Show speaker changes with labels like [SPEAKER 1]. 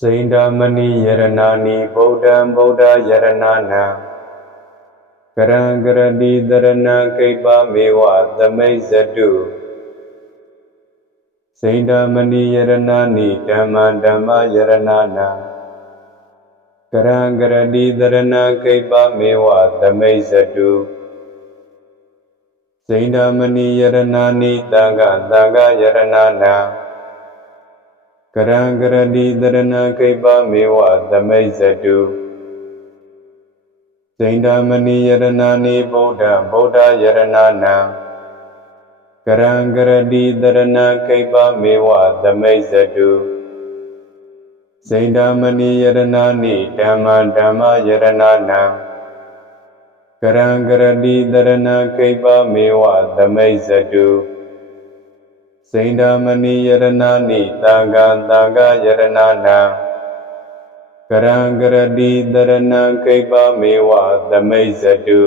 [SPEAKER 1] စိန္ဒမဏိယရဏာနိဗုဒ္ဓံဗုဒ္ဓယရဏနာကရံကရတိတရဏကိပ္ပမေဝသမိတ်ဇတုစိန္ဒမဏိယရဏာနိဓမ္မံဓမ္မယရဏနာကရံကရတိတရဏကိပ္ပမေဝသမိတ်ဇတုစိန္ဒမဏိယရဏာနိတံဃတံဃယရဏနာ ကရံကရတိတရဏကိပ္ပမေဝသမိတ်ဇတုစိန္ဒမဏိယရဏာနိဗုဒ္ဓံဗုဒ္ဓယရဏနာကရံကရတိတရဏကိပ္ပမေဝသမိတ်ဇတုစိန္ဒမဏိယရဏာနိဓမ္မံဓမ္မယရဏနာကရံကရတိတရဏကိပ္ပမေဝသမိတ်ဇတု စိန္ဒမဏိယရဏာနိတံဃာတံဃာယရဏနာကရံကရတိတရဏကိပ္ပမေဝသမိတ်ဇတု